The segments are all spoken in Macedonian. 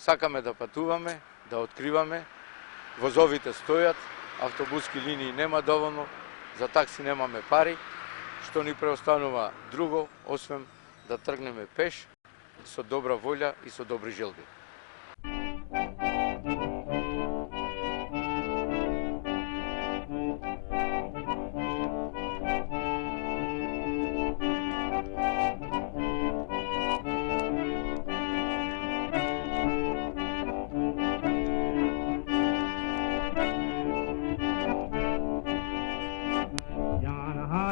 Сакаме да патуваме, да откриваме, возовите стојат, автобуски линии нема доволно, за такси немаме пари, што ни преостанува друго, освен да тргнеме пеш, со добра волја и со добри желби.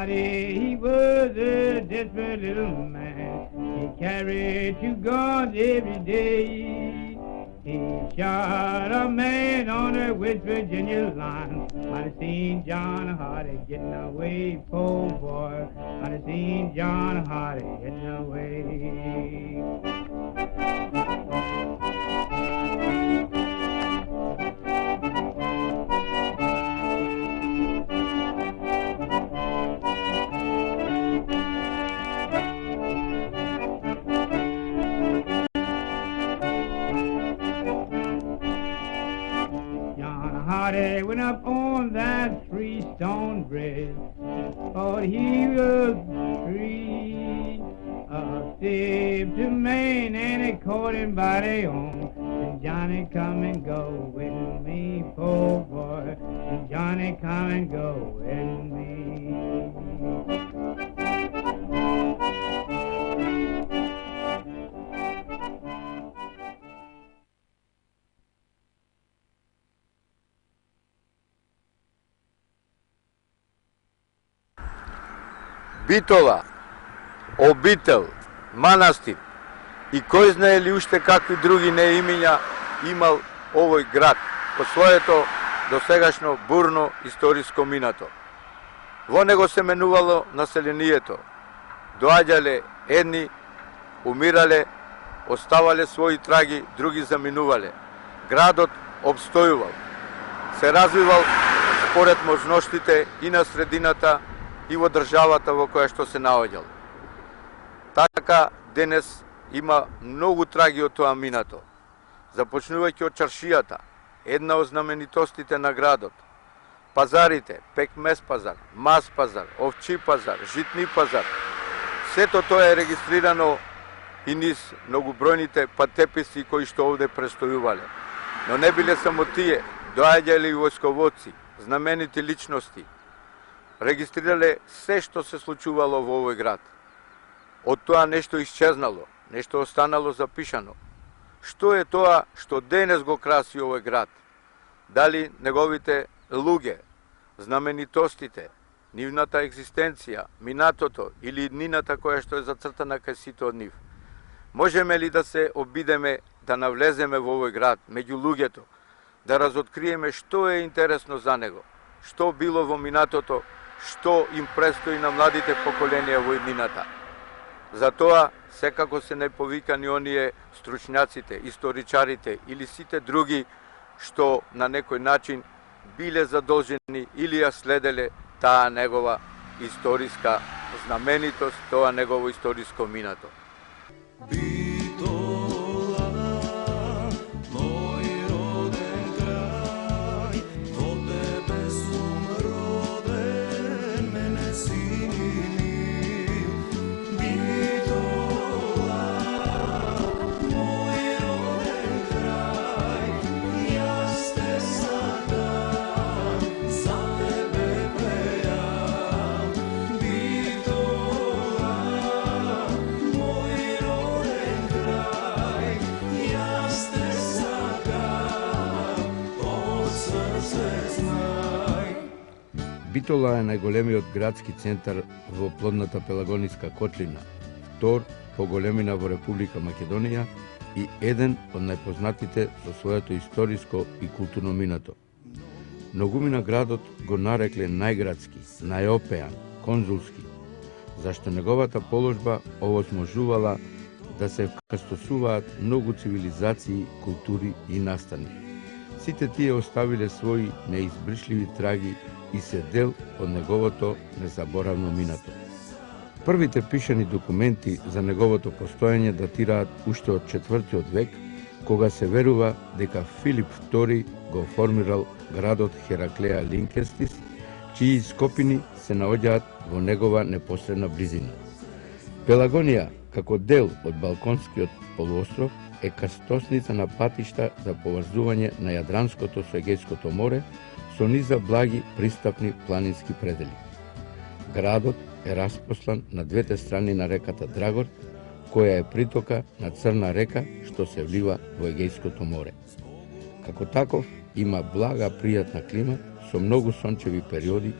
He was a desperate little man. He carried 2 guns every day. He shot a man on the West Virginia line. I'd have seen John Hardy getting away, poor boy. I'd have seen John Hardy getting away. Hardy went up on that freestone bridge, thought he was free. Saved to Maine and he caught him by the arm. And Johnny, come and go with me, poor boy. And Johnny, come and go with me. Битола, обител, манастир и кој знае ли уште какви други неимиња имал овој град по своето досегашно бурно историско минато. Во него се менувало населението. Доаѓале едни, умирале, оставале своји траги, други заминувале. Градот обстојувал. Се развивал според можностите и на средината и во државата во која што се наоѓал. Така, денес има многу траги од тоа минато. Започнувајќи од чаршијата, една од знаменитостите на градот, пазарите, пекмес пазар, мас пазар, овчи пазар, житни пазар. Сето тоа е регистрирано и низ многобројните патеписи кои што овде престојувале. Но не биле само тие, доаѓале и војсководци, знаменити личности, регистрирале се што се случувало во овој град. Од тоа нешто исчезнало, нешто останало запишано. Што е тоа што денес го краси овој град? Дали неговите луѓе, знаменитостите, нивната екзистенција, минатото или иднината која што е зацртана кај сите од нив? Можеме ли да се обидеме да навлеземе во овој град, меѓу луѓето, да разоткриеме што е интересно за него, што било во минатото, што им престои на младите поколенија во иднината? Затоа, секако се неповикани оние стручњаците, историчарите или сите други што на некој начин биле задолжени или ја следеле таа негова историска знаменитост, тоа негово историско минато. Битола е најголемиот градски центар во плодната Пелагониска котлина, втор по големина во Република Македонија и еден од најпознатите со своето историско и културно минато. Многумина градот го нарекле најградски, најопеан, конзулски, зашто неговата положба овозможувала да се вкастосуваат многу цивилизации, култури и настани. Сите тие оставиле своји неизбришливи траги и се дел од неговото незаборавно минато. Првите пишани документи за неговото постоење датираат уште од 4 век, кога се верува дека Филип II го формирал градот Хераклеа Линкестис, чии скопини се наоѓаат во негова непосредна близина. Пелагонија, како дел од Балконскиот полуостров, е крстосница на патишта за поврзување на Јадранското со Егејското море со низа благи пристапни планински предели. Градот е распростран на двете страни на реката Драгор, која е притока на Црна река што се влива во Егејското море. Како таков, има блага пријатна клима со многу сончеви периоди,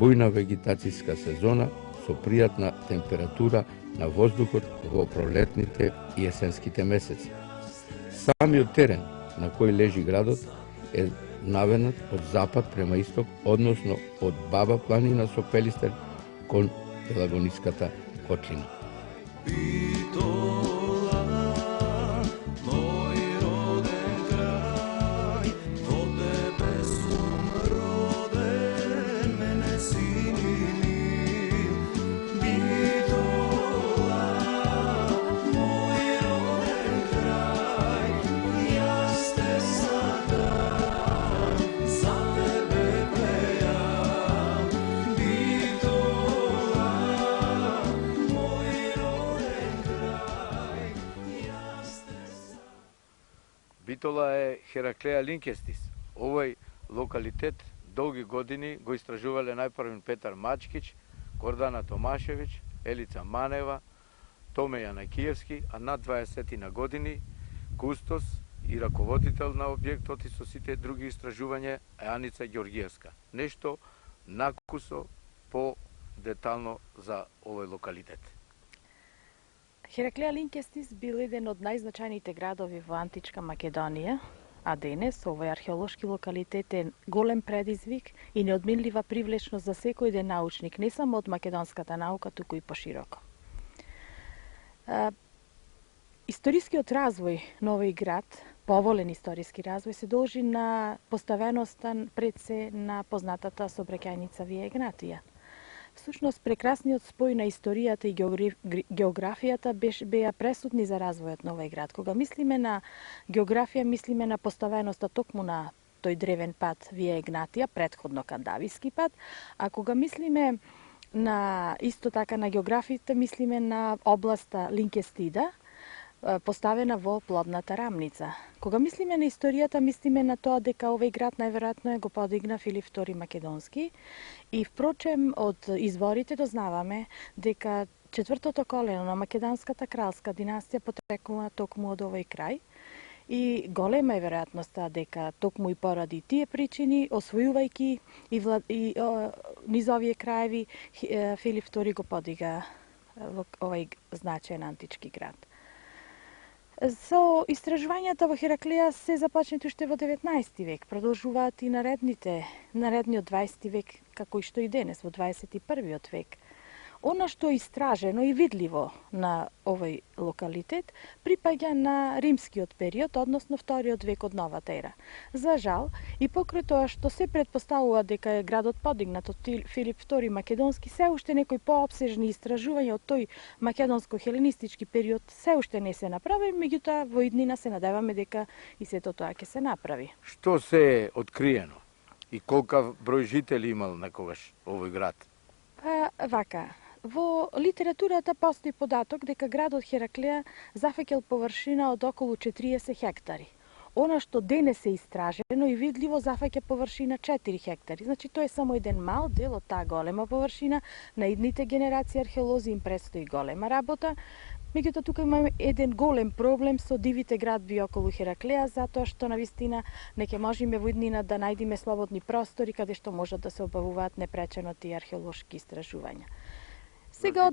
бујна вегетацијска сезона со пријатна температура на воздухот во пролетните и есенските месеци. Самиот терен на кој лежи градот е наведнат од запад према исток, односно од Баба планина со Пелистер кон Пелагониската котлина. Битола е Хераклеа Линкестис. Овој локалитет долги години го истражувале најпрвен Петар Мачкич, Гордана Томашевич, Елица Манева, Томе Јанакиевски, а над 20 на години кустос и раководител на објектот и со сите други истражувања е Аница Ѓоргиевска. Нешто накусо по-детално за овој локалитет. Хераклеа Линкестис бил еден од најзначајните градови во античка Македонија, а денес овој археолошки локалитет е голем предизвик и неодминлива привлечност за секој еден научник, не само од македонската наука, туку и пошироко. Историскиот развој на овој град, поволен историски развој, се должи на поставеноста пред се на познатата сообраќајница Вија Егнатија. Всушност, прекрасниот спој на историјата и географијата беа пресудни за развојот на овој град. Кога мислиме на географија, мислиме на поставеноста токму на тој древен пат Вија Егнатија, претходно Кандависки пат, а кога мислиме на исто така на географијата, мислиме на областа Линкестида, поставена во плодната рамница. Кога мислиме на историјата, мислиме на тоа дека овој град најверојатно го подигна Филип II Македонски и впрочем од изворите дознаваме дека четвртото колено на македонската кралска династија потекува токму од овој крај и голема е веројатноста дека токму и поради тие причини, освојувајќи низ овие краеви, Филип II го подига во овој значаен антички град. Со истражувањата во Хераклеа се започнати уште во 19 век, продолжуваат и наредниот 20 век, како и што и денес, во 21 век. Она што е истражено и видливо на овој локалитет припаѓа на римскиот период, односно вториот век од новата ера. За жал, и покрај тоа што се предпоставува дека е градот подигнат од Филип II Македонски, се уште некои поопсежни истражувања од тој македонско-хеленистички период се уште не се направи, меѓутоа во иднина се надеваме дека и сето тоа ќе се направи. Што се откриено и колкав број жители имал некогаш овој град? Вака, во литературата постои податок дека градот Хераклеа зафаќал површина од околу 40 хектари. Она што денес е истражено и видливо зафаќа површина 4 хектари. Значи, тој е само еден мал дел од таа голема површина. На идните генерации археолози им предстои голема работа. Меѓутоа, тука имаме еден голем проблем со дивите градби околу Хераклеа, затоа што навистина не ќе можеме во иднина да најдеме слободни простори каде што можат да се обавуваат непречено тие археолошки истражувања. Сега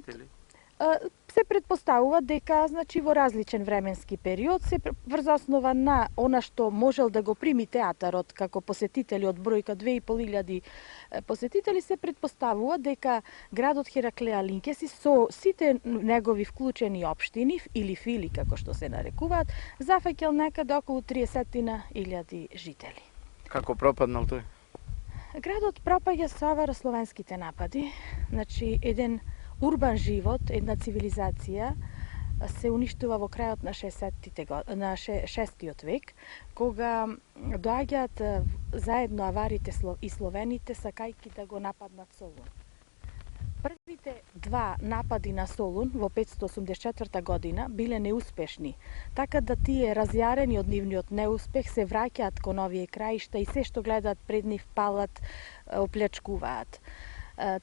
се предпоставува дека, значи, во различен временски период се врз основа на она што можел да го прими театарот како посетители од бројка 2500 посетители, се предпоставува дека градот Хераклеа Линкестис со сите негови вклучени општини или фили како што се нарекуваат, зафаќал некаде околу 30.000 жители. Како пропаднал тој? Градот пропаѓа со аварословенските напади, значи еден урбан живот, една цивилизација се уништува во крајот на 6 век, кога доаѓаат заедно аварите и словените сакајки да го нападнат Солун. Првите два напади на Солун во 584 година биле неуспешни, така да тие разјарени од нивниот неуспех се враќаат кон овие краишта и се што гледаат пред нив палат, оплячкуваат.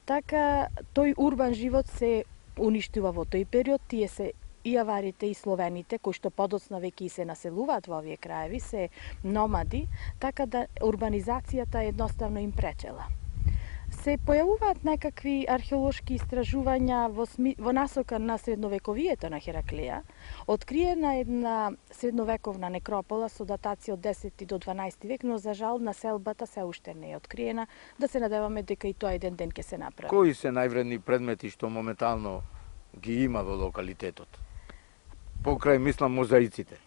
Така тој урбан живот се уништува во тој период, тие се и аварите и словените, кои што подоцна веќе и се населуваат во овие краеви, се номади, така да урбанизацијата едноставно им пречела. Се појавуваат некакви археолошки истражувања во насока на средновековието на Хераклеја. Откриена една средновековна некропола со датација од 10 до 12 век, но за жал населбата се уште не е откриена. Да се надеваме дека и тоа еден ден ќе се направи. Кои се највредни предмети што моментално ги има во локалитетот? Покрај, мислам, мозаиците.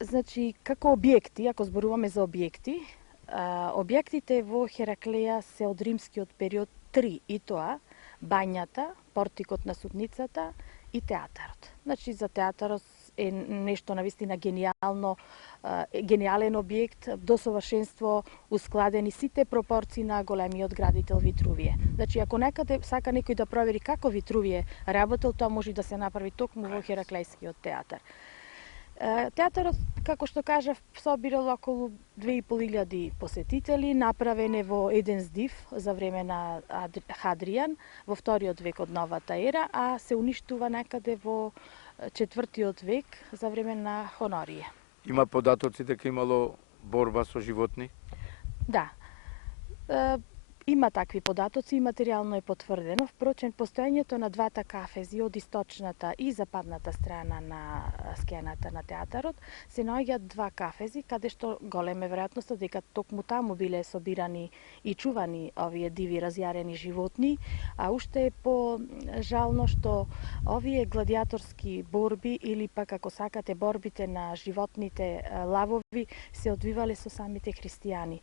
Значи, како објекти, ако зборуваме за објекти, објектите во Хераклеја се од римскиот период 3, и тоа бањата, портикот на судницата и театарот. Значи, за театарот е нешто навистина гениален објект, до совршенство ускладени сите пропорции на големиот градител Витрувије. Значи, ако некаде сака некој да провери како Витрувије работел, тоа може да се направи токму во Хераклејскиот театар. Театарот, како што кажав, собирал околу 2500 посетители, направен е во еден здив за време на Хадријан, во вториот век од новата ера, а се уништува некаде во 4 век за време на Хонорија. Има податоци дека имало борба со животни? Да. Има такви податоци и материјално е потврдено. Впрочем, постоењето на двата кафези од источната и западната страна на скената на театарот се наоѓаат два кафези, каде што голема веројатноста дека токму таму биле собирани и чувани овие диви разјарени животни, а уште е по жално што овие гладиаторски борби или пак ако сакате борбите на животните лавови се одвивале со самите христијани.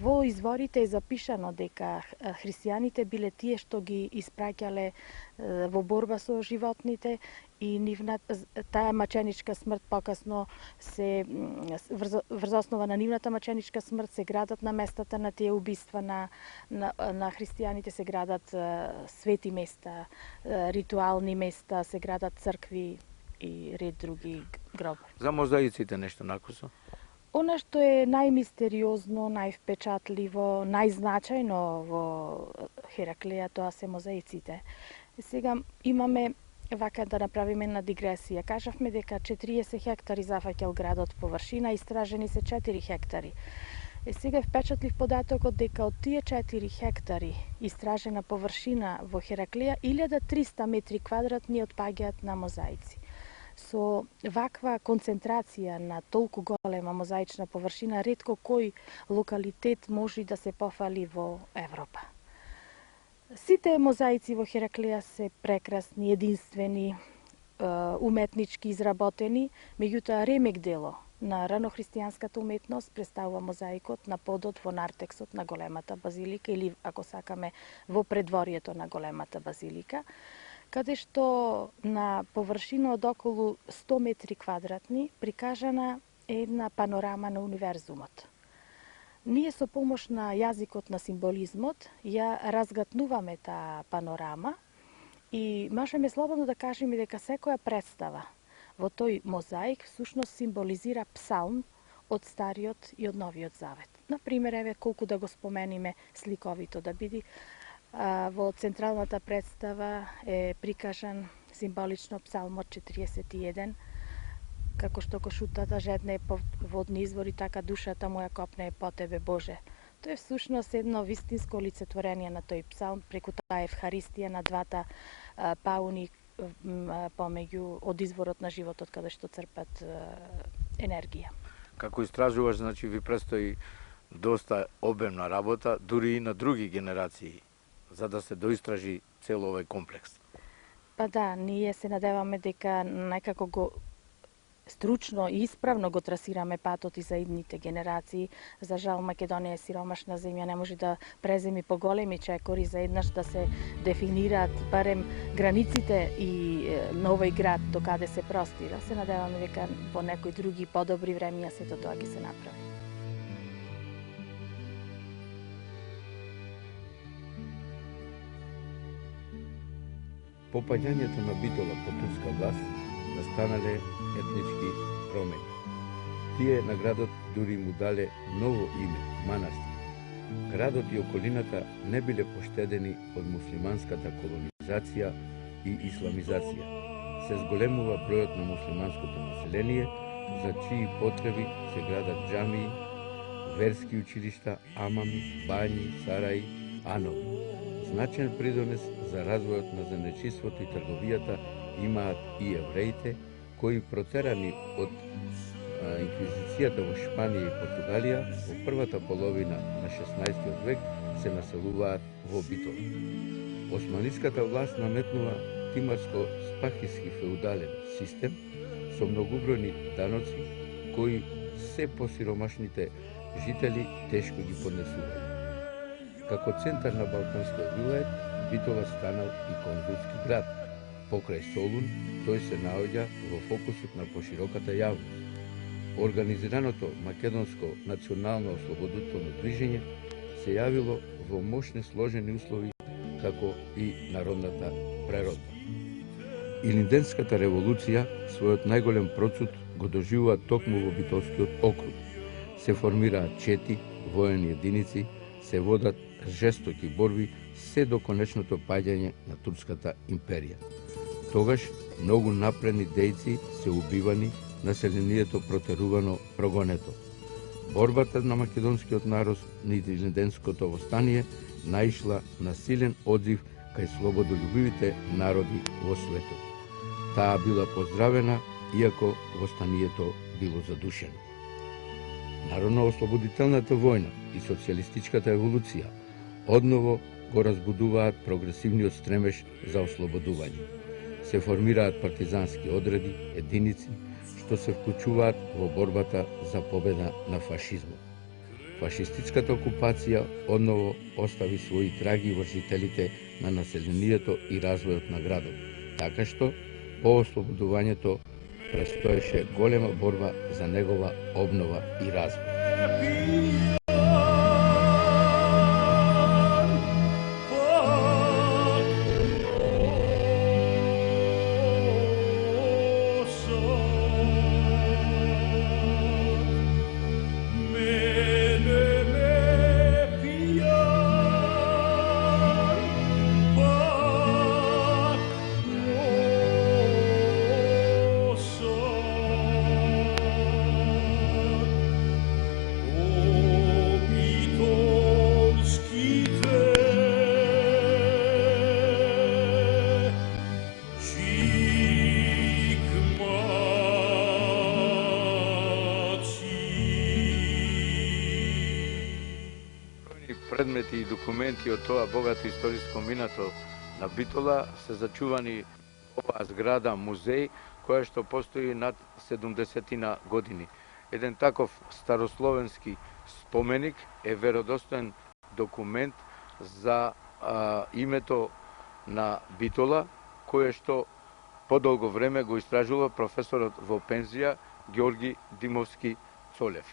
Во изворите е запишано дека христијаните биле тие што ги испраќале во борба со животните и таа маченичка смрт покасно се врз основа на нивната маченичка смрт се градат на местата на тие убиства на христијаните, се градат свети места, ритуални места, се градат цркви и ред други гробари. За мозаиците нешто накусо? Она што е најмистериозно, највпечатливо, најзначајно во Хераклеја, тоа се мозаиците. Сега имаме, вака да направиме една дигресија. Кажавме дека 40 хектари зафаќал градот површина, истражени се 4 хектари. Сега е впечатлив податокот дека од тие 4 хектари истражена површина во Хераклеја, 1300 метри квадратни отпаѓаат на мозаици. Со ваква концентрација на толку голема мозаична површина, ретко кој локалитет може да се пофали во Европа. Сите мозаици во Хераклеја се прекрасни, единствени, уметнички изработени, меѓутоа ремек дело на ранохристијанската уметност представува мозаикот на подот во нартексот на големата базилика или, ако сакаме, во предворието на големата базилика, каде што на површина од околу 100 метри квадратни прикажана е една панорама на универзумот. Ние со помош на јазикот на символизмот ја разгатнуваме таа панорама и можеме слободно да кажеме дека секоја представа во тој мозаик всушност символизира псалм од Стариот и од Новиот Завет. Например, еве колку да го спомениме сликовито да биде, во централната представа е прикажан символично псалмот 41, како што кошутата жедне по водни извори, така душата моја копне по тебе, Боже. Тоа е всушност едно вистинско олицетворение на тој псалм, преку таа Евхаристија на двата пауни помеѓу од изворот на животот, каде што црпат енергија. Како истражуваш, значи ви престои доста обемна работа, дури и на други генерации, за да се доистражи цел овој комплекс. Па да, ние се надеваме дека некако го стручно и исправно го трасираме патот и за идните генерации. За жал, Македонија е сиромашна земја, не може да преземи поголеми чекори за еднаш да се дефинираат барем границите и на овој град до каде се простира. Се надеваме дека во некои други подобри времења сето тоа ќе се направи. По паѓањето на Битола по турска власт настанале етнички промени. Тие на градот дури му дале ново име – Манастир. Градот и околината не биле поштедени од муслиманската колонизација и исламизација. Се зголемува бројот на муслиманското население, за чии потреби се градат џамии, верски училишта, амами, бањи, сараи, анови. Значен придонес за развојот на занечиството и трговијата имаат и евреите, кои протерани од инквизицијата во Шпанија и Португалија во првата половина на 16 век се населуваат во Битола. Османиската власт наметнува тимарско-спахиски феудален систем со многобројни даноци кои се посиромашните жители тешко ги поднесуваат. Како центар на Балканскиот вилајет, Битола станал и конзулски град. Покрај Солун, тој се наоѓа во фокусот на пошироката јавност. Организираното македонско национално ослободително движење се јавило во мощни сложени услови како и народната преродба. Илинденската револуција својот најголем процут го доживува токму во Битолскиот округ. Се формираат чети, воени единици, се водат жестоки борби се до конечното паѓање на Турската империја. Тогаш многу напредни дејци се убивани, населението протерувано, прогонето. Борбата на македонскиот народ на илинденското востание наишла на силен одзив кај слободолюбивите народи во светот. Таа била поздравена, иако востанието било задушено. Народно-ослободителната војна и социјалистичката еволуција одново го разбудуваат прогресивниот стремеж за ослободување. Се формираат партизански одреди, единици, што се вклучуваат во борбата за победа на фашизмот. Фашистичката окупација одново остави своји траги врз жителите на населението и развојот на градот, така што по ослободувањето престоеше голема борба за негова обнова и развој. Предмети и документи од тоа богато историско минато на Битола се зачувани оваа зграда музеј која што постои над 70 години. Еден таков старословенски споменик е веродостоен документ за името на Битола, кое што подолго време го истражува професорот во пензија Ѓорги Димовски Цолев.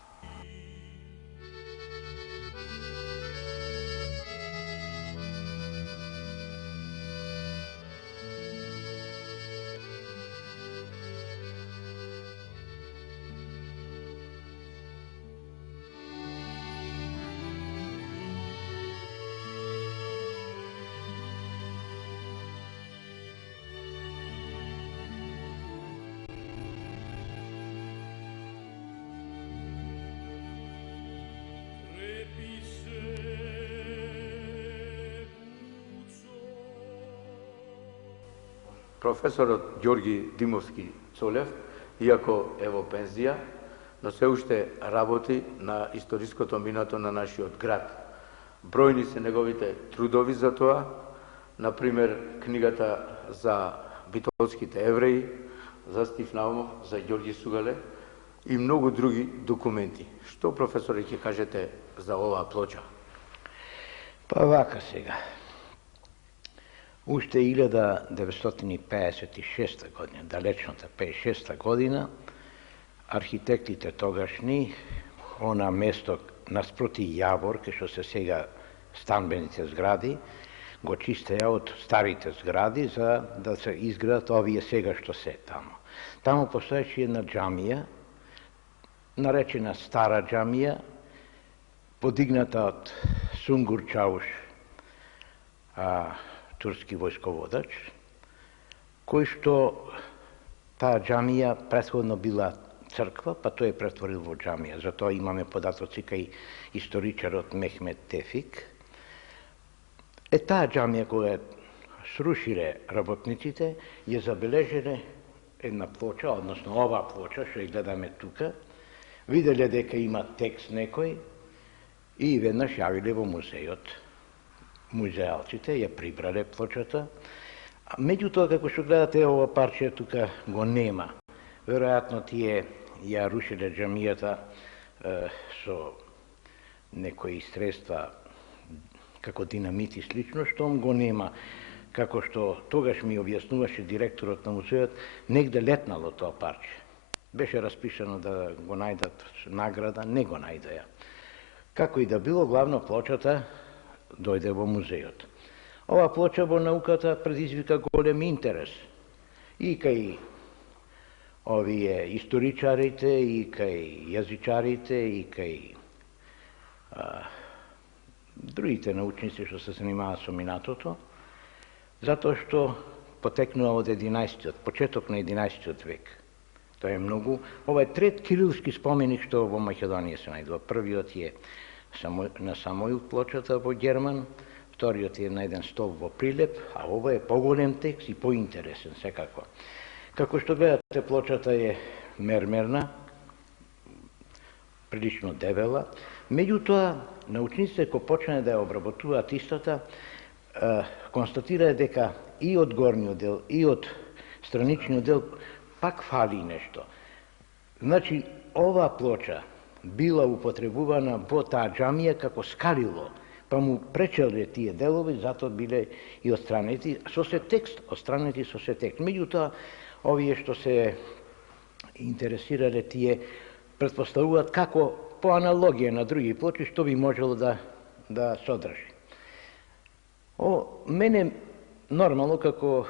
Професорот Ѓорги Димовски Цолев, иако е во пензија, но се уште работи на историското минато на нашиот град. Бројни се неговите трудови за тоа, например книгата за битолските евреи, за Стив Наумов, за Ѓорги Сугале и многу други документи. Што, професоре, ќе кажете за оваа плоча? Па вака сега. Уште 1956 година, далечната 56 година, архитектите тогашни, она место наспроти Јавор, кај што се сега станбените згради, го чистеја од старите згради за да се изградат овие сега што се тамо. Тамо постоеше една џамија, наречена Стара џамија, подигната од Сунгур Чауш, турски војсководач, кој што таа џамија претходно била црква, па тој е претворил во џамија. Затоа имаме податоци кај историчарот Мехмед Тефик. Таа џамија која срушиле работниците, ја забележеле една плоча, односно оваа плоча, што ја гледаме тука, виделе дека има текст некој и веднаш јавиле во музејот. Музеалците ја прибрале плочата. Меѓутоа, како што гледате, ова парче тука го нема. Веројатно тие ја рушиле џамијата со некои средства како динамит и слично, штом го нема. Како што тогаш ми објаснуваше директорот на музејот, негде летнало тоа парче. Беше распишано да го најдат награда, не го најдеа. Како и да било, главно плочата дојде во музејот. Ова плоча во науката предизвика голем интерес и кај овие историчарите, и кај јазичарите, и кај другите научници што се занимаваат со минатото, затоа што потекнува од 11-тиот, почеток на 11-тиот век. Тоа е многу. Ова е трет кирилски споменик што во Македонија се најдува. Првиот е на Самоил плочата во Герман, вториот е на еден стол во Прилеп, а ова е поголем текст и поинтересен секако. Како што гледате, плочата е мермерна, прилично дебела. Меѓутоа, научниците кои почнале да ја обработуваат истата, констатираа дека и од горниот дел, и од страничниот дел пак фали нешто. Значи, оваа плоча била употребувана во таа џамија како скалило, па му пречеле тие делови, затоа биле и отстранети со се текст, отстранети со се текст. Меѓутоа, овие што се интересирале, тие претпоставуваат како по аналогија на други плочи што би можело да содржи. Мене нормално како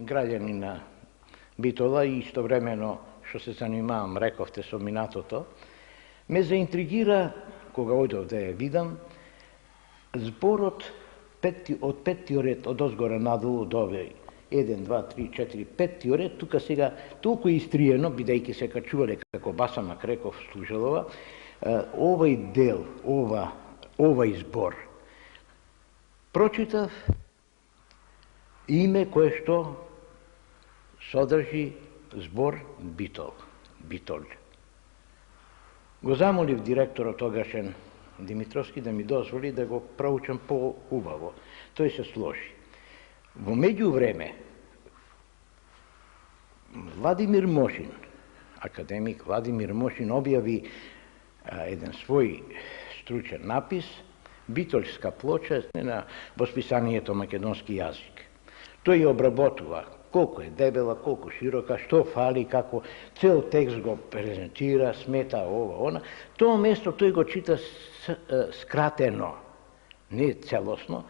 граѓанин на Битола и истовремено што се занимавам, рековте, со минатото, ме заинтригира, кога ојдов да ја видам, зборот од петтиот ред од озгора надолу до овој 1, 2, 3, 4, 5 ред, тука сега толку е истриено, бидејќи се качувале како Басамак Реков служелова, овој дел, овој збор, прочитав име кое што содржи збор Битол, Битолј. Го замолив директорот тогашен Димитровски да ми дозволи да го проучам по-убаво. Тој се сложи. Во меѓувреме, Владимир Мошин, академик Владимир Мошин, објави еден свој стручен напис, Битолјска плоча на восписанието македонски јазик. Тој ја обработува колку е дебела, колку широка, што фали, како цел текст го презентира, смета ова, она. Тоа место тој го чита скратено, не целосно,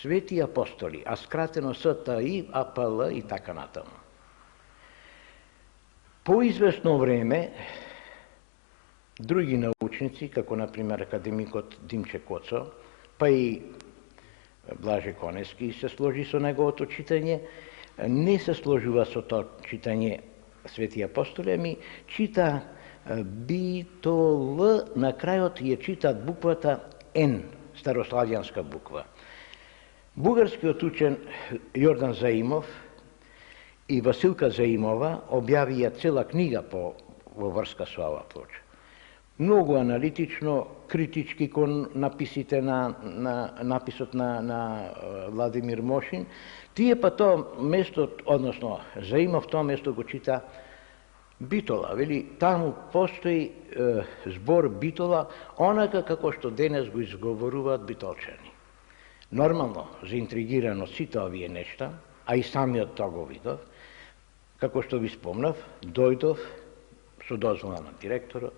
Свети апостоли, а скратено СТИ, АПЛ и така натаму. По известно време, други научници, како например академикот Димче Коцо, па и Блаже Конески се сложи со неговото читање, не се сложува со тоа читање Свети апостоли, ами чита Битол, на крајот ја читаат буквата Н, старославјанска буква. Бугарскиот учен Јордан Заимов и Василка Заимова објавија цела книга во врска со оваа плоча. многу аналитично, критички кон написите написот на Владимир Мошин. Тие па тоа место, односно, Заимов тоа место го чита Битола. Вели, таму постои збор Битола, онака како што денес го изговоруваат битолчани. Нормално, заинтригирано сите овие нешта, а и самиот тоа го видов, како што ви спомнав, дојдов со дозвола на директорот,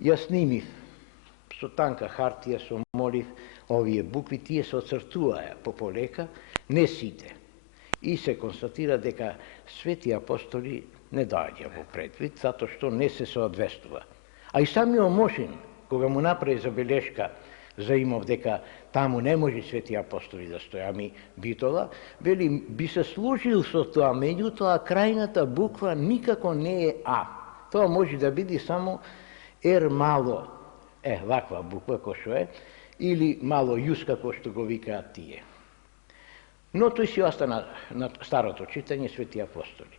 ја снимив со танка хартија, со молив овие букви, тие се оцртуваа пополека, не сите. И се констатира дека свети апостоли не доаѓа во предвид, затоа што не се соодвестува. А и самиот Мошин, кога му направи забелешка Заимов дека таму не може свети апостоли да стоја, ами Битола, вели, би се служил со тоа, меѓутоа крајната буква никако не е А. Тоа може да биде само Р мало, ваква буква кој што е, или мало јус, како што го викаат тие. Но тој си остана на старото читање свети апостоли.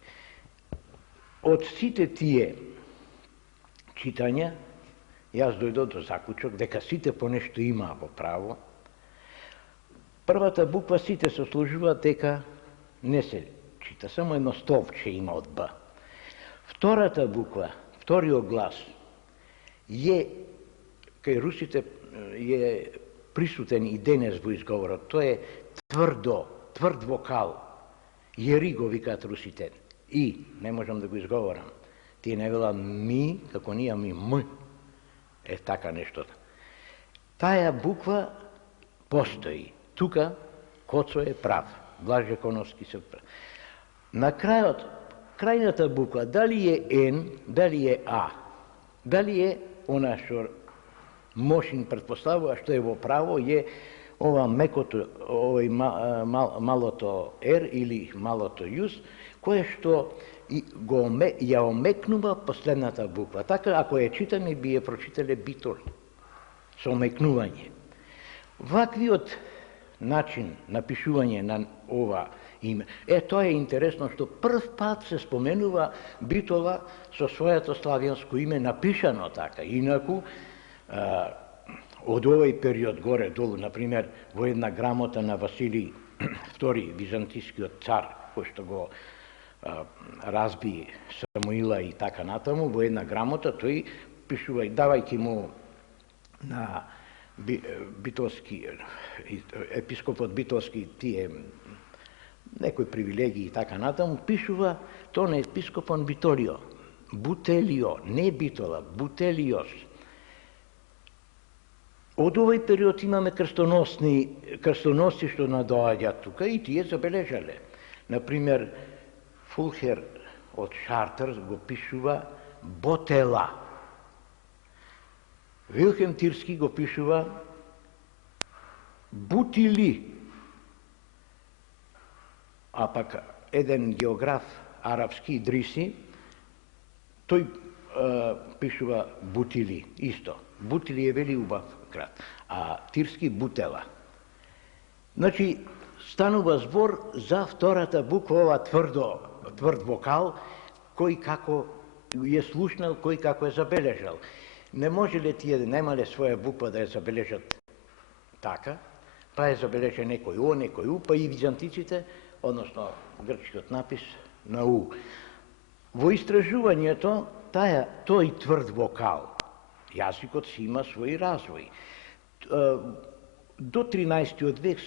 Од сите тие читања, јас дојдов до заклучок дека сите по нешто имаа во право. Првата буква сите се служуваат дека не се чита, само едно столбче има од Б. Втората буква, вториот глас, кај русите е присутен и денес во изговорот. Тоа е тврд вокал. Јери го викаат русите. И, не можам да го изговорам. Тие не велат ми, како ние, ами м. Така нешто. Таа буква постои. Тука Коцо е прав. Блаже Коновски се прав. На крајот, крајната буква, дали е Н, дали е А, дали е она што Мошин предпоставува што е во право, е ова мекото, овој малото Р или малото Јус, кое што ја омекнува последната буква. Така, ако ја читаме, би ја прочитале Битол, со омекнување. Ваквиот начин на пишување на ова име, тоа е интересно што прв пат се споменува Битола со своето славјанско име напишано така. Инаку, од овој период горе-долу, например, во една грамота на Василий II, византискиот цар, кој што го разби Самуила и така натаму, во една грамота тој пишува, давајќи му на битолски, епископот битолски тие некои привилегии и така натаму, пишува тоа на епископон Битолио. Бутелио, не Битола, Бутелиос. Од овој период имаме крстоносци што надоаѓаат тука и тие забележале. Например, Фулхер од Шартер го пишува Ботела. Вилхем Тирски го пишува Бутили. А пак еден географ арапски, Идриси, тој пишува Бутили, исто. Бутили е вели убав град, а Тирски Бутела. Значи, станува збор за втората буква, ова тврд вокал, кој како е слушнал, кој како е забележал. Не можеле тие да немале своја буква да ја забележат така, па ја забележа некој О, некој У, па и византиците, односно грчкиот напис на У. Во истражувањето, тој тврд вокал, јазикот си има свој развој. До 13 век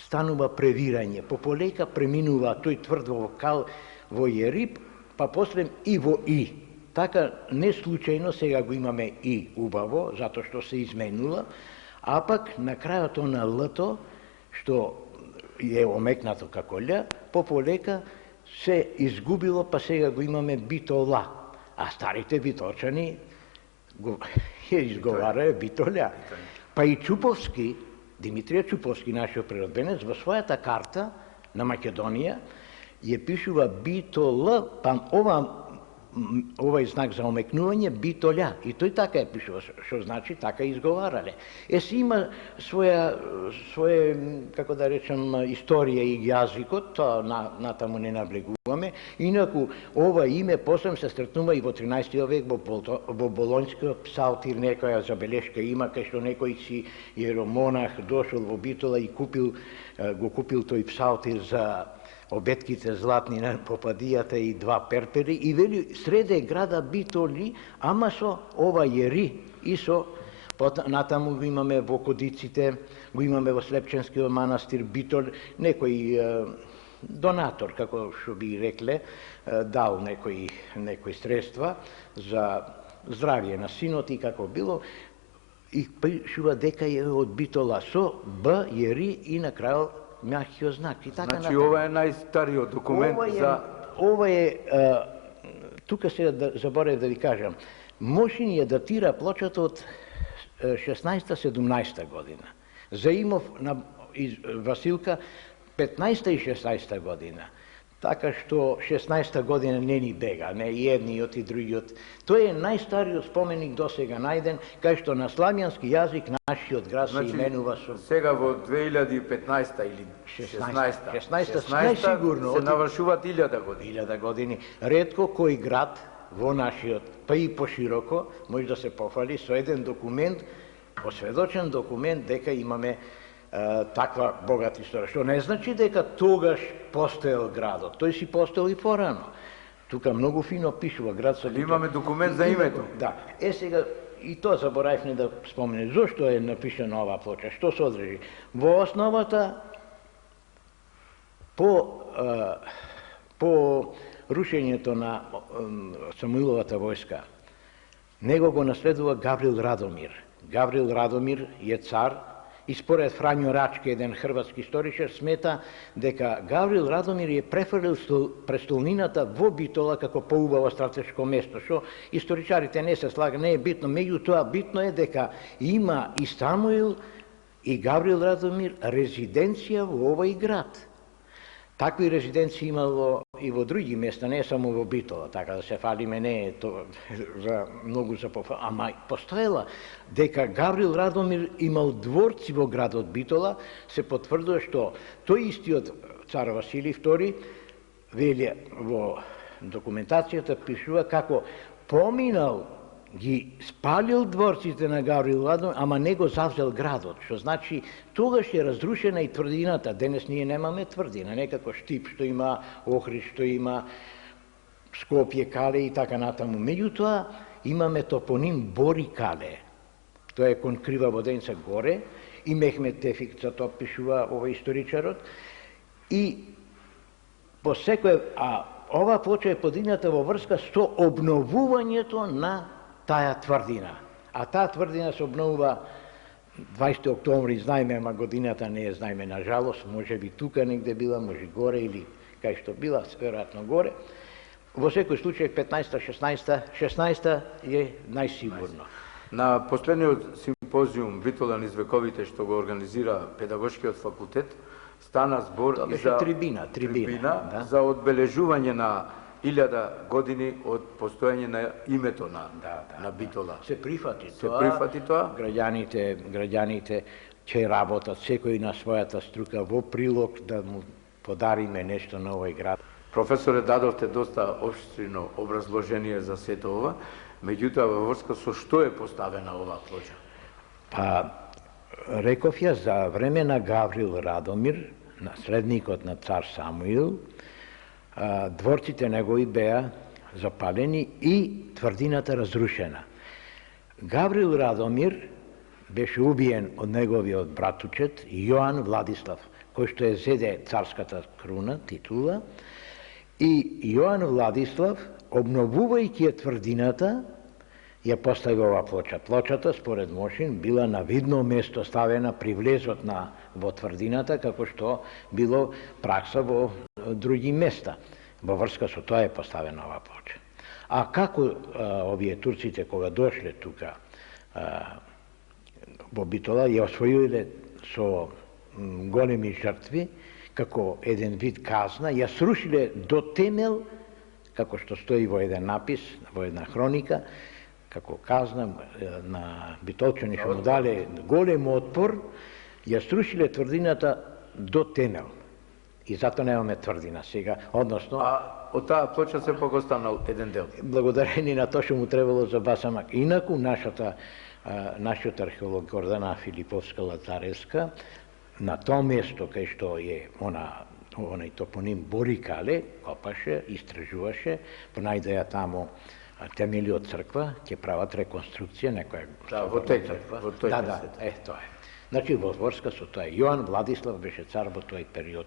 станува превирање, пополека преминува тој тврд вокал во Јерип, па после и во И. Така, не случајно сега го имаме И убаво, затоа што се изменила, а пак на крајот на Л-то, што е омекнато како Л, пополека се изгубило, па сега го имаме Битола. А старите битолчани ја изговараа Битоля. Па и Чуповски, Димитрија Чуповски, нашиот природбенец, во својата карта на Македонија ја пишува Битола, па ова овај знак за омекнување Битоља. И тој така е пишува, што значи така изговарале. Си има своje, како да речем, историја и јазикот, тоа натаму не наблегуваме. Инаку, ова име посебно се сретнува и во 13 век во Болонјскиот псалтир, некоја забелешка има, кај што некој си иеромонах дошол во Битола и го купил тој псалтир за обетките златни на попадијата и 2 перпери и вели среде града Битоли, ама со ова јери и со натаму го имаме во Кодиците, го имаме во Слепченскиот манастир Битол, некој донатор, како што би рекле, дал некои средства за здравје на синот и како било, и пишува дека е од Битола со Б, јери и на крајот мјахкиот знак. И така значи, ова е најстариот документ за... Ова е, тука се заборев да ви кажам, Мошин ја датира плочата од 16-17 година. Заимов на Василка 15 и 16 година. Така што 16 година не ни бега, не едниот и другиот. Тој е најстариот споменик досега најден, кај што на славјански јазик нашиот град се именува со... Сега во 2015 или 16 најсигурно се навршуваат 1000 години. 1000 години. Ретко кој град во нашиот, па и пошироко, може да се пофали со еден документ, осведочен документ дека имаме таква богата историја, што не значи дека тогаш постоел градот. Тој си постоел и порано. Тука многу фино пишува град со... Имаме документ за името. Да. Сега и тоа заборавме да спомене. Зошто е напишана оваа плоча? Што се одржи? Во основата по рушењето на Самуиловата војска, него го наследува Гаврил Радомир. Гаврил Радомир е цар и според Фрањо Рачке, еден хрватски историчар, смета дека Гаврил Радомир е префрлил престолнината во Битола како поубаво стратешко место, што историчарите не се слага, не е битно. Меѓутоа, битно е дека има и Самуил и Гаврил Радомир резиденција во овој град. Такви резиденции имало и во други места, не само во Битола, така да се фалиме, не е тоа за многу за пофа, ама постоела дека Гаврил Радомир имал дворци во градот Битола, се потврдува што тој истиот цар Василий II вели во документацијата пишува како поминал, ги спалил дворците на Гаврил Радомир, ама не го завзел градот, што значи тогаш е разрушена и тврдината. Денес ние немаме тврдина, некако Штип што има, Охрид што има, Скопје, Кале и така натаму. Меѓутоа имаме топоним Бори Кале. Тоа е кон Крива Воденца горе и Мехмет Тефик тоа пишува овој историчарот. И по секој, ова плоча е подигната во врска со обновувањето на таа тврдина. А таа тврдина се обновува 20 октомври, знаеме, ама годината не е знаеме, на жалост, може би тука негде била, може горе или кај што била, веројатно горе. Во секој случај 15-16 е најсигурно. На последниот симпозиум Битола низ вековите што го организира Педагошкиот факултет, стана збор и за трибина, да, за одбележување на 1000 години од постоење на името на Битола. Се прифати тоа. Граѓаните ќе работат секој на својата струка во прилог да му подариме нешто на овој град. Професоре, дадовте доста општино образложение за сето ова, меѓутоа во врска со што е поставена оваа плоча? Па, реков ја за време на Гаврил Радомир, наследникот на цар Самуил, дворците негови беа запалени и тврдината разрушена. Гаврил Радомир беше убиен од неговиот братучет Јоан Владислав, кој што е зеде царската круна, титула, и Јоан Владислав, обновувајќи тврдината, ја постави ова плоча. Плочата, според Мошин, била на видно место ставена при влезот во тврдината, како што било пракса во други места. Во врска со тоа е поставена ова плоча. А како овие турците, кога дошле тука во Битола, ја освоиле со големи жртви, како еден вид казна, ја срушиле до темел како што стои во еден напис, во една хроника, како казна, на битолчани што му дале голем отпор, ја струшиле тврдината до тенел. И затоа немаме тврдина сега, односно... А од таа плоча се пак останал еден дел. Благодарение на тоа што му требало за басамак. Инаку, нашиот археолог Гордана Филиповска-Лазаревска, на тоа место кај што е онај топоним Борикале, копаше, истражуваше, понајде ја таму темели од црква, ќе прават реконструкција, некоја... Да, во тој месец. Да, тоа е. Значи, во Ворска со тоа е. Јоан Владислав беше цар во тој период.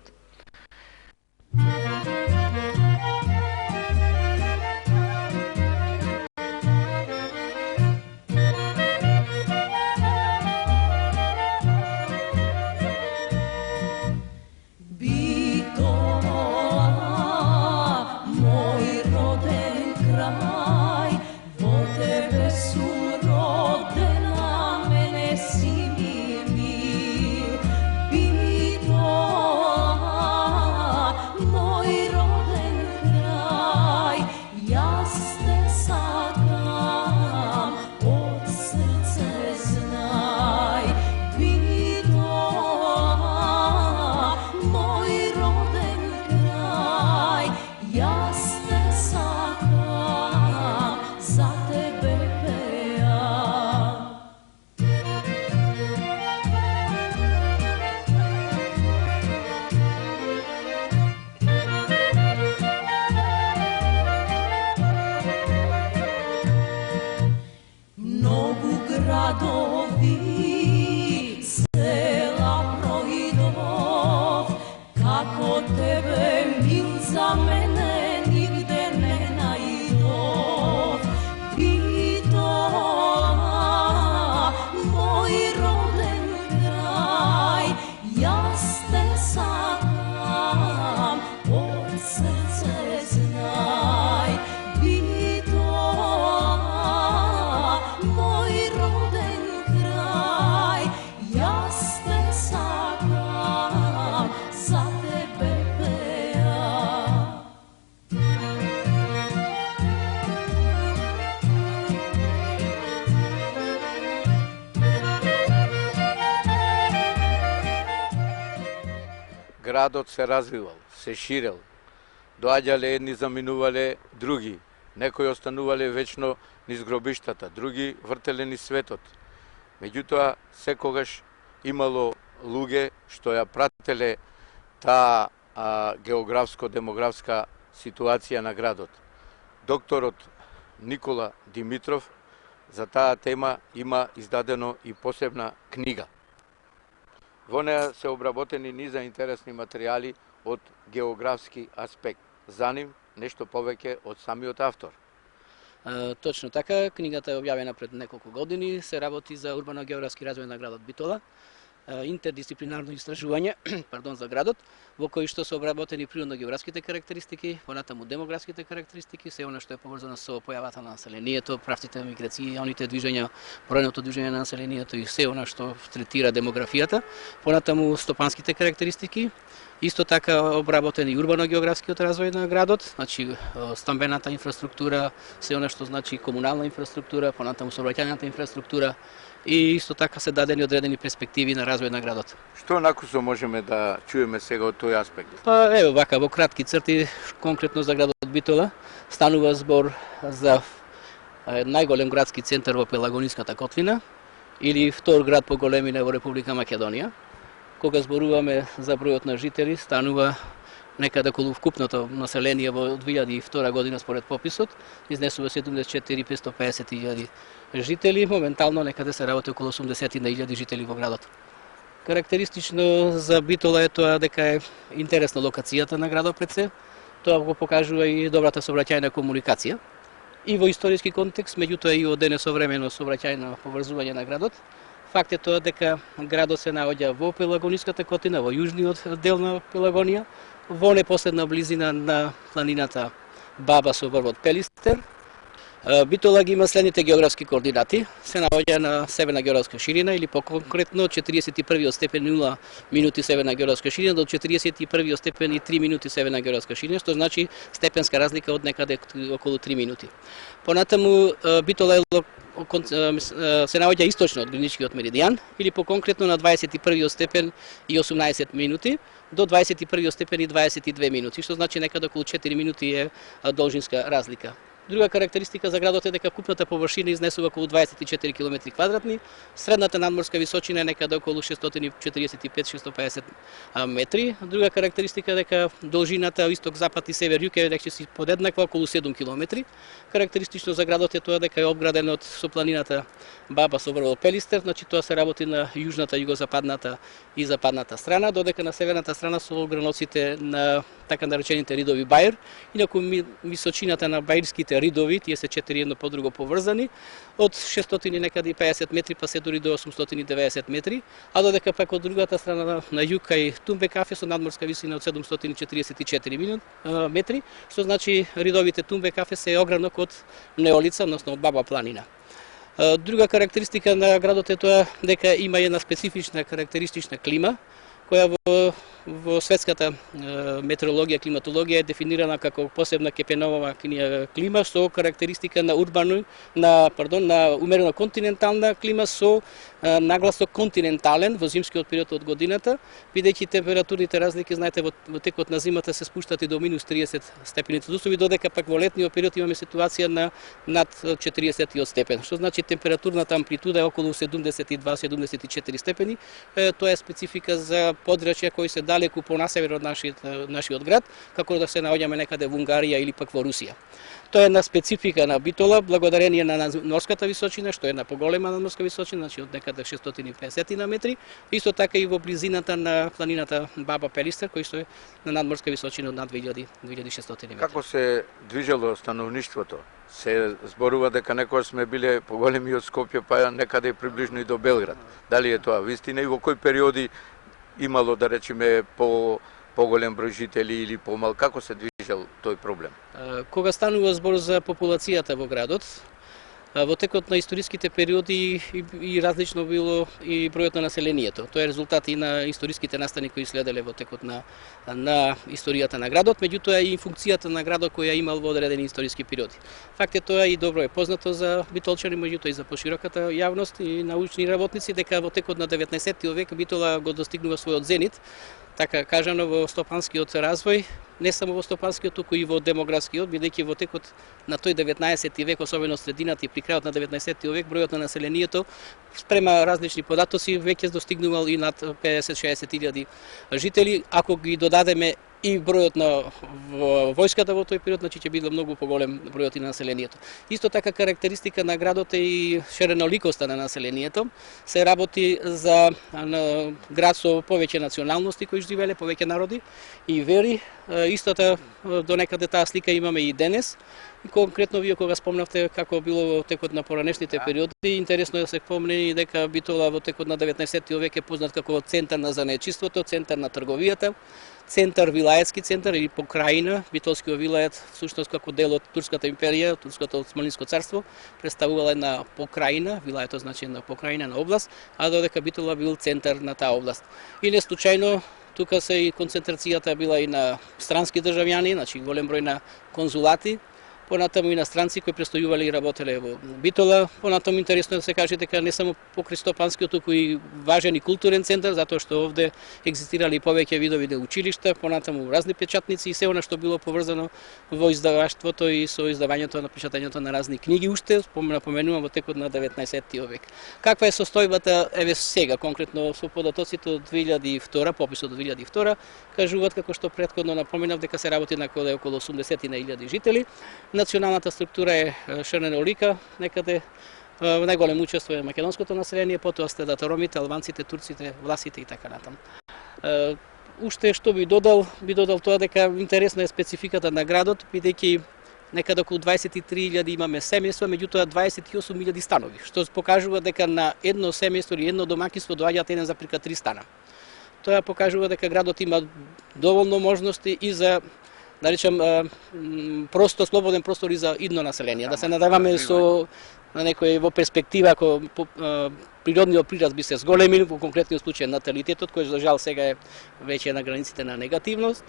Градот се развивал, се ширел. Доаѓале едни, заминувале други. Некои останувале вечно низ гробиштата, други вртеле низ светот. Меѓутоа, секогаш имало луѓе што ја прателе таа географско-демографска ситуација на градот. Докторот Никола Димитров за таа тема има издадено и посебна книга. Во неа се обработени низа интересни материјали од географски аспект. За нив нешто повеќе од самиот автор. Точно така, книгата е објавена пред неколку години, се работи за урбано-географски развој на градот Битола, интердисциплинарно истражување за градот, во кој што се обработени природно-географските карактеристики, понатаму демографските карактеристики, се она што е поврзано со појавата на населението, правците миграцијоните движења, бројното движење на населението и се она што третира демографијата, понатаму стопанските карактеристики, исто така обработени урбано-географскиот развој на градот, значи стамбената инфраструктура, се она што значи комунална инфраструктура, понатаму сообраќајната инфраструктура, и исто така се дадени одредени перспективи на развој на градот. Што накусо можеме да чуеме сега од тој аспект? Па еве вака во кратки црти, конкретно за градот Битола, станува збор за најголем градски центар во Пелагониската котлина или втор град по големина во Република Македонија. Кога зборуваме за бројот на жители, станува некаде околу вкупното население во 2002 година според пописот, изнесува 74.550.000 жители, моментално некаде се работи околу 80.000 жители во градот. Карактеристично за Битола е тоа дека е интересна локацијата на градот пред се, тоа го покажува и добрата сообраќајна комуникација. И во историски контекст, меѓутоа и од денесовремено сообраќајно поврзување на градот. Факт е тоа дека градот се наоѓа во Пелагониската котлина, во јужниот дел на Пелагонија, во непосредна близина на планината Баба со врвот Пелистер. Битола ги има следните географски координати. Се наоѓа на северна географска ширина или по-конкретно 41 степен 0 минути северна географска ширина до 41 степен и 3 минути северна географска ширина, што значи степенска разлика од некаде околу 3 минути. Понатаму Битола се наоѓа источно од граничниот меридијан или по-конкретно на 21 степен и 18 минути до 21 степен и 22 минути, што значи некаде околу 4 минути е должинска разлика. Друга карактеристика за градот е дека купната површина изнесува околу 24 км квадратни, средната надморска височина е некаде околу 645-650 метри. Друга карактеристика е дека должината исток, запад и север, југ е речиси подеднаква, околу 7 км. Карактеристично за градот е тоа дека е обграден од сопланината Баба со врвол Пелистер, значи тоа се работи на јужната, југозападната и западната страна, додека на северната страна со граноците на така наречените ридови Бајер, инаку височината на бајрските ридови, тие се 4 едно по друго поврзани, од 600 некаде 50 метри па се дори до 890 метри, а додека пак од другата страна на југ кај Тумбе кафе со надморска висина од 744 метри, што значи ридовите Тумбе кафе се огранок од Неолица, односно од Баба планина. Друга карактеристика на градот е тоа дека има една специфична карактеристична клима, која во светската метеорологија, климатологија е дефинирана како посебна Кепенова клима со карактеристика на умерено континентална клима со нагласок континентален во зимскиот период од годината, бидејќи температурните разлики, знаете, во текот на зимата се спуштат и до минус 30 степени Целзиусови, додека пак во летниот период имаме ситуација на над 40 степен, што значи температурната амплитуда е околу 72-74 степени. Тоа е специфика за подрачја кои се далеку по насевер од нашиот град, како да се наоѓаме некаде во Унгарија или пак во Русија. Тоа е една специфика на Битола, благодарение на надморската височина, што е една поголема надморска височина, значи од некаде 650 на метри, исто така и во близината на планината Баба Пелистер, кој што е на надморска височина од над 2600 метри. Како се движело становништвото? Се зборува дека некој сме биле поголеми од Скопје, па некаде приближно и до Белград. Дали е тоа вистина и во кои периоди имало, да речеме, поголем број жители или помал? Како се движел тој проблем? Кога станува збор за популацијата во градот, во текот на историските периоди и различно било и бројот на населението. Тоа е резултат и на историските настани кои следеле во текот на историјата на градот, меѓутоа и функцијата на градот која имал во одредени историски периоди. Факт е тоа и добро е познато за битолчани, меѓутоа и за пошироката јавност и научни работници, дека во текот на 19 век Битола го достигнува својот зенит, така кажано во стопанскиот развој, не само во стопанскиот, туку и во демографскиот, бидејќи во текот на тој 19 век, особено средината и при крајот на 19 век, бројот на населението спрема различни податоци веќе достигнувал и над 50-60 илјади жители. Ако ги додадеме и бројот на војската во тој период, значи ќе биде многу поголем бројот и на населението. Исто така карактеристика на градот е и ширеноликоста на населението. Се работи за град со повеќе националности кои живееле, повеќе народи и вери. Истата до некаде таа слика имаме и денес. И конкретно вие кога спомнавте како било во текот на поранешните периоди, интересно е да се помни дека Битола во текот на 19 век е познат како центар на занаетчиството, центар на трговијата, центар, вилаетски центар или покрајина. Битолскиот вилает, всушност како дел од Турската империја, Турското Османлиско царство, представувала една покрајина, вилаетот значи една покрајина на област, а додека Битола бил центар на таа област. И не случајно тука се и концентрацијата била и на странски државјани, значи голем број на конзулати, понатаму иностранци кои престојувале и работеле во Битола. Понатаму интересно да се каже дека не само покрај стопанскиот, туку и важен и културен центар, затоа што овде екзистирали повеќе видови на училишта, понатаму разни печатници и се она што било поврзано во издаваштвото и со издавањето на печатањето на разни книги уште, напоменувам во текот на 19 век. Каква е состојбата еве сега конкретно со податоците од 2002, пописот од 2002, кажуваат како што претходно напоменав дека се работи на околу 80.000 жители. Националната структура е ширенолика, некаде најголем учествува македонското население, потоа следат ромите, албанците, турците, власите и така натаму. Уште што би додал тоа дека интересна е спецификата на градот, бидејќи некаде околу 23.000 имаме семејства, меѓутоа 28.000 станови, што покажува дека на едно семејство или едно домаќинство доаѓаат 1,3 стана. Тоа покажува дека градот има доволно можности и за да речем, просто слободен простор и за идно население. Да се надаваме со на некој во перспектива, ако природниот прираст би се зголемил, во конкретниот случај наталитетот, кој за жал сега е веќе на границите на негативност.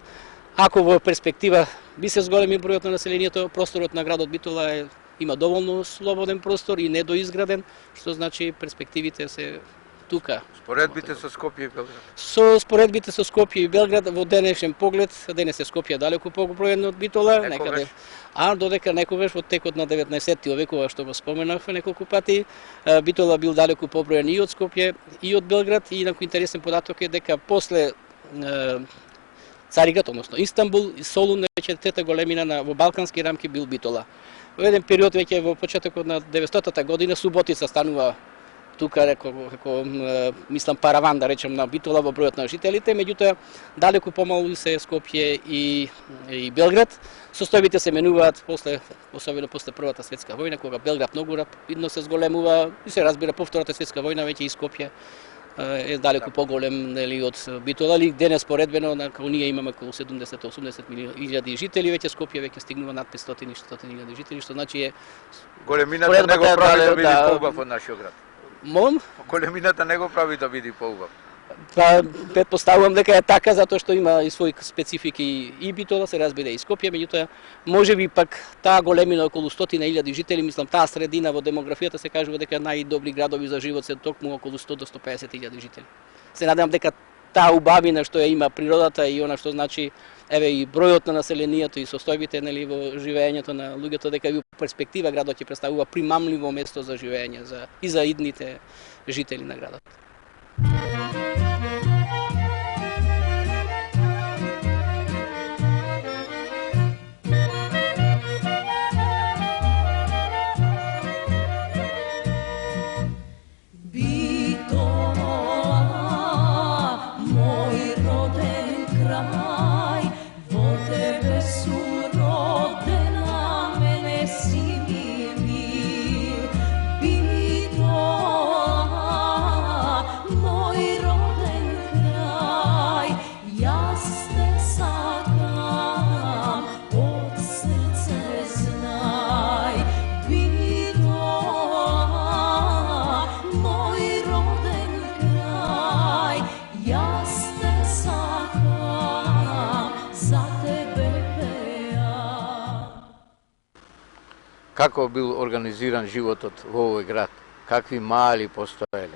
Ако во перспектива би се зголемил бројот на населението, просторот на градот Битола има доволно слободен простор и недоизграден, што значи перспективите се тука. Споредбите со Скопје и Белград? Со споредбите со Скопје и Белград во денешен поглед, денес е Скопје далеку поброен од Битола, некаде. Додека некогаш во текот на 19 век, што го споменав неколку пати, Битола бил далеку поброен и од Скопје и од Белград, и инаку интересен податок е дека после Цариград, односно Истанбул и Солун, веќе трета големина во балкански рамки бил Битола. Во еден период веќе во почетокот на 900-та година Суботица станува тука како мислам параван, да речем, на Битола во бројот на жителите, меѓутоа далеку помалу се Скопје и Белград. Состојбите се менуваат особено после Првата светска војна, кога Белград многу рапидно се зголемува и се разбира по Втората светска војна веќе и Скопје е далеку поголем, нели, од Битола. Денес поредбено, како ние имаме околу 70-80 жители, веќе Скопје веќе стигнува над 500-600 жители, што значи е големината не го прави да биде поубав од нашиот град. Молам? Големината не го прави да биде поубав. Па претпоставувам дека е така, затоа што има и своји специфики и Битола, се разбира и Скопје, меѓутоа можеби пак таа големина околу 100.000 жители, мислам таа средина во демографијата се кажува дека најдобри градови за живот се токму околу 100 до 150.000 жители. Се надевам дека таа убавина што ја има природата и она што значи и бројот на населението и состојбите, нели, во живеењето на луѓето, дека во перспектива градот ќе представува примамливо место за живеење и за идните жители на градот. Како бил организиран животот во овој град, какви мали постоеле,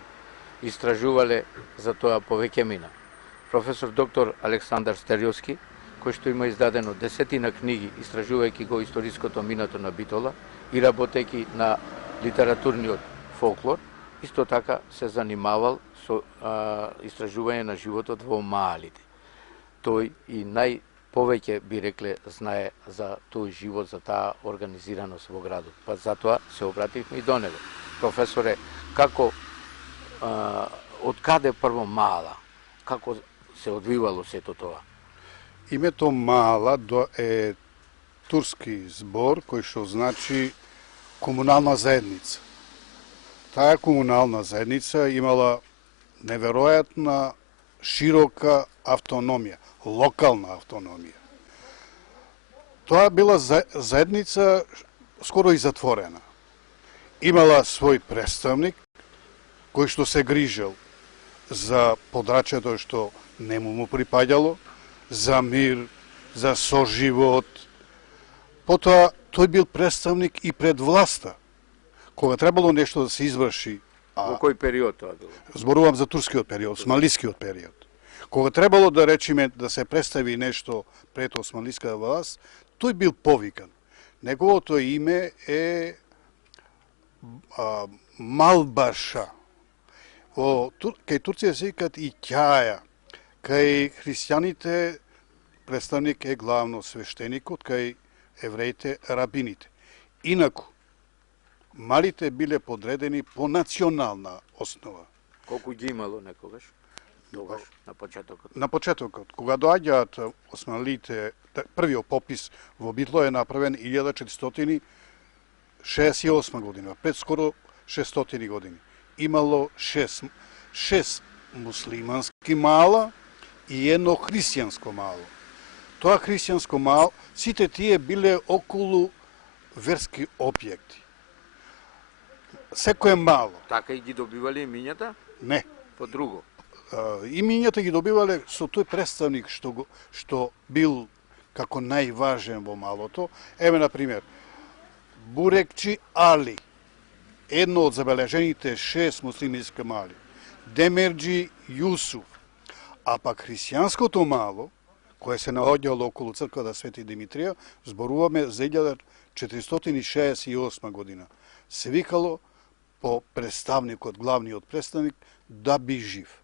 истражувале за тоа повеќе. Професор доктор Александар Стериовски, кој што има издадено десетина книги истражувајќи го историското минато на Битола и работејќи на литературниот фолклор, исто така се занимавал со истражување на животот во маалите. Тој и повеќе би рекле знае за тој живот, за таа организираност во градот. Па затоа се обративме и до него. Професоре, како од каде прво Маала? Како се одвивало сето тоа? Името Маала е турски збор кој што значи комунална заедница. Таа комунална заедница имала неверојатна широка автономија, локална автономија. Тоа била заедница скоро и затворена. Имала свој представник кој што се грижел за подрачјето што не му припаѓало, за мир, за соживот. Потоа тој бил представник и пред власта. Кога требало нешто да се изврши. Во кој период тоа било? Зборувам за турскиот период, османлискиот период. Кога требало да речеме да се представи нешто пред османлиска власт, тој бил повикан. Неговото име е Малбаша. Кај Турција се викат и Ќаја. Кај христијаните представник е главно свештеникот, кај евреите рабините. Инаку, малите биле подредени по национална основа. Колку ги имало некогаш? Тогаш, на почетокот? На почетокот. Кога доаѓаат османлите, првиот попис во Битола е направен 1468 година, пред скоро 600 години. Имало 6 муслимански мала и едно христијанско мало. Тоа христијанско мало, Сите тие биле околу верски објекти. Секој мало. Така и ги добивале имињата? Не. По друго. Имињата ги добивале со тој представник што бил како најважен во малото. Еве, например, Бурекчи Али, едно од забележените 6 муслимански мали. Демерджи Јусуф, а пак христијанското мало, кое се наоѓало околу црквата Свети Димитрија, зборуваме за 1468 година. Се викало по представникот, главниот представник, да би жив.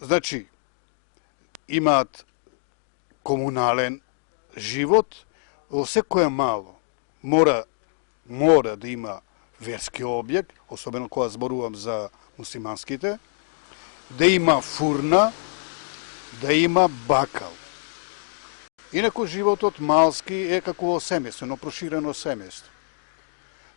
Значи, имаат комунален живот, во секое мало мора да има верски објект, особено кога зборувам за муслиманските, да има фурна, да има бакал. Инаку животот малски е како во семејство, но проширено семејство.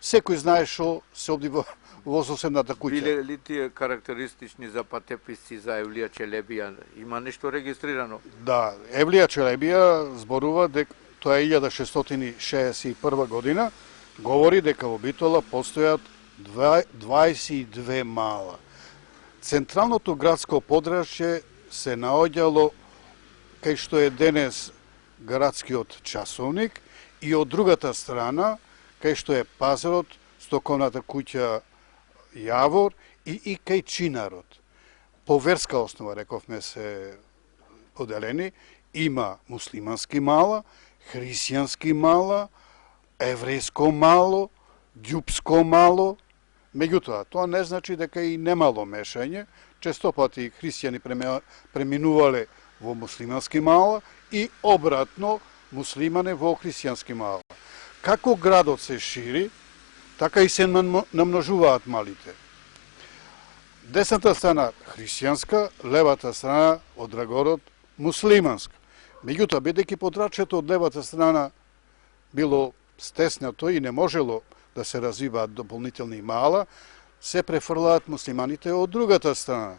Секој знае што се обди во соседната куќа. Биле ли тие карактеристични за патеписци за Евлија Челебија? Има нешто регистрирано? Да, Евлија Челебија зборува дека тоа е 1661 година, говори дека во Битола постојат 22 мала. Централното градско подрачје се наоѓало кај што е денес градскиот часовник и од другата страна кај што е пазарот, стоковната куќа Јавор и кај Чинарот. По верска основа, рековме, се поделени. Има муслимански мала, христијански мала, еврејско мало, ѓупско мало. Меѓутоа, тоа не значи дека и немало мешање. Често пати христијани преминувале во муслимански мала и обратно муслимане во христијански мала. Како градот се шири, така и се намножуваат малите. Десната страна христијанска, левата страна од Драгород муслиманска. Меѓутоа, бидејќи подрачјето од левата страна било стеснато и не можело да се развиваат дополнителни мала, се префрлаат муслиманите од другата страна.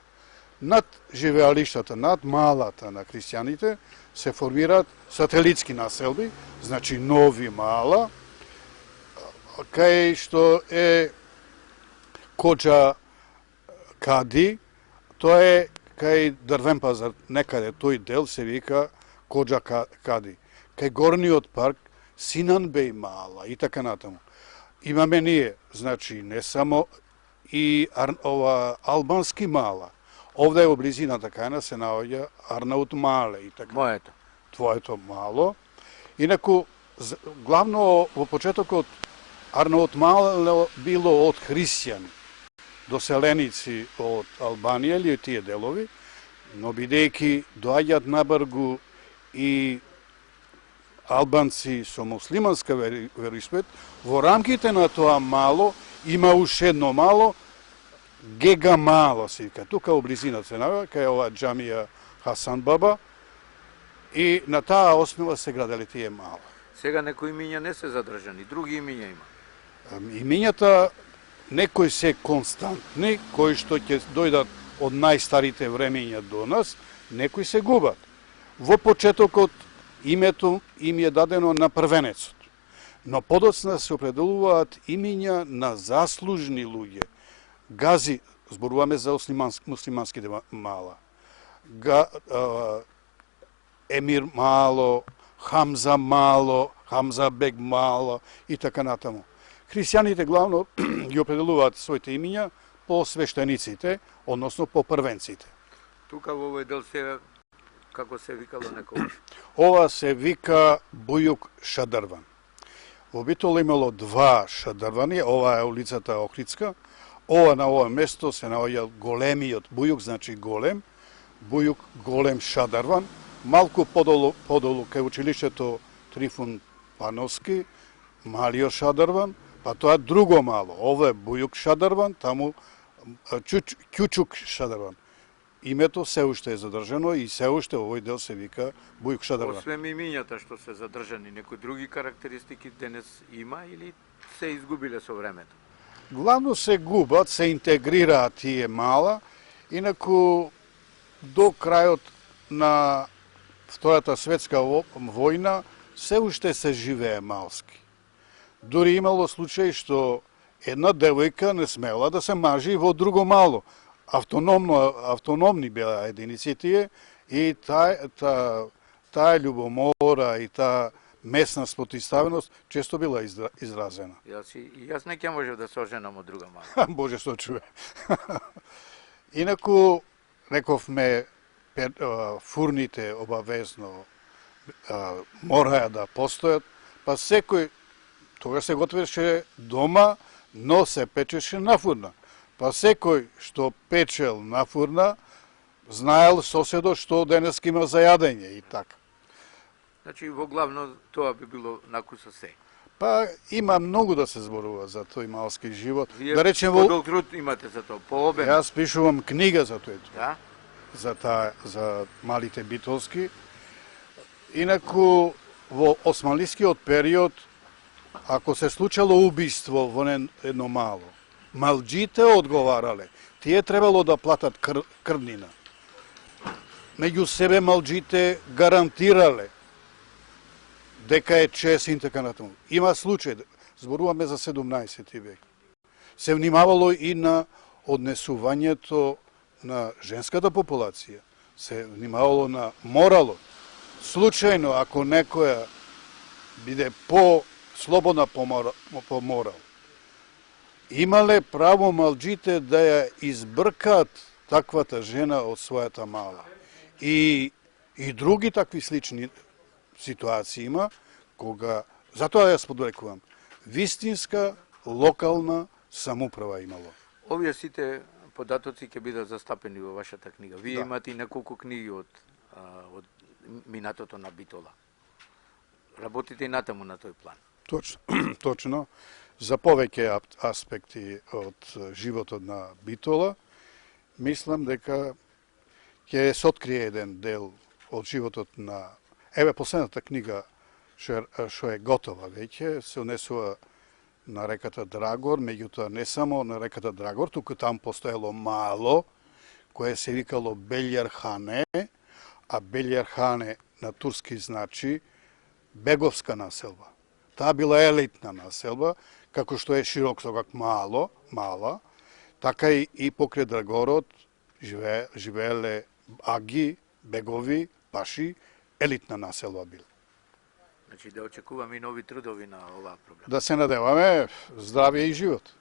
Над живеалиштата, над малата на христијаните, се формираат сателитски населби, значи нови мала, кај што е Коџа Кади, тоа е кај Дрвен пазар, некаде тој дел се вика Коџа Кади. Кај горниот парк Синан Беј мала и така натаму. Имаме ние, значи, не само и албански мала. Овде во близината кај нас се наоѓа Арнаут Мале и така. Моето. Твоето мало. Инаку, главно во почетокот Арнаут Мале било од христијани, доселеници од Албанија или тие делови, но бидејќи доаѓаат на бргу и албанци со муслиманска вероисповед, во рамките на тоа мало има уште едно мало, Гега мало се вика, тука во близина се наоѓа, кај ова џамија Хасан Баба, и на таа основа се граделе тие мала. Сега некои имиња не се задржани, други имиња има. Имињата некои се константни, кои што ќе дојдат од најстарите времења до нас, некои се губат. Во почетокот името им е дадено на првенецот, но подоцна се определуваат имиња на заслужни луѓе. Гази, зборуваме за муслиманските мала, Емир мало, Хамза мало, Хамза бег мало и така натаму. Христијаните главно ги определуваат своите имиња по свештениците, односно по првенците. Тука во овој дел се како се викало некогаш? Ова се вика Бујук Шадрван. Во Битола имало два шадрвани, ова е улицата Охридска. Ова на ова место се наоѓа големиот Бујук, значи голем, Бујук голем Шадрван. Малку подолу кај училиштето Трифун Пановски, малиот Шадрван, па тоа друго мало. Ова е Бујук Шадрван, таму Кјучук Шадрван. Името се уште е задржано и се уште овој дел се вика Бујук Шадрван. Освен имињата што се задржани, некои други карактеристики денес има или се изгубиле со времето? Главно се губат, се интегрираат тие мала, инаку до крајот на Втората светска војна се уште се живее малски. Дури имало случај што една девојка не смела да се мажи во друго мало. Автономни беа единици тие и таа љубомора и таа месна спротивставеност често била изразена. Јас не ќе можев да се оженам од друга мала. Боже се чуе. Инаку, рековме, фурните обавезно мораја да постојат, па секој, тога се готвеше дома, но се печеше на фурна. Па секој што печел на фурна, знаел соседо што денеска има за јадење и така. Значи, во главно, тоа би било накуса се. Па има многу да се зборува за тој малски живот. Вие Да речем, подолг труд имате за тоа, пообем. Јас пишувам книга за тој труд. Да? За малите битолски. Инаку, во османлискиот период, ако се случало убиство во едно мало, малџите одговарале. Тие требало да платат крвнина. Меѓу себе малџите гарантирале дека е честин, така натаму. Има случај, зборуваме за 17 век. Се внимавало и на однесувањето на женската популација. Се внимавало на моралот. Случајно, ако некоја биде по-слободна по морал, имале право малџите да ја избркат таквата жена од својата мала. И други такви слични ситуации има, кога, затоа ја сподрекувам, вистинска локална самоуправа имало. Овие сите податоци ќе бидат застапени во вашата книга. Вие имате и неколку книги од минатото на Битола. Работите и натаму на тој план. Точно. За повеќе аспекти од животот на Битола, мислам дека ќе се открие еден дел од животот на... Еве, последната книга што е готова веќе, се унесува на реката Драгор, меѓутоа не само на реката Драгор, туку там постоело мало, кое се викало Белјархане, а Белјархане на турски значи беговска населба. Таа била елитна населба, како што е Широксогак мала, така и покрај Драгорот живееле аги, бегови, паши, елитна населба била. Значи да очекуваме и нови трудови на оваа проблема. Да се надеваме здравје и живот.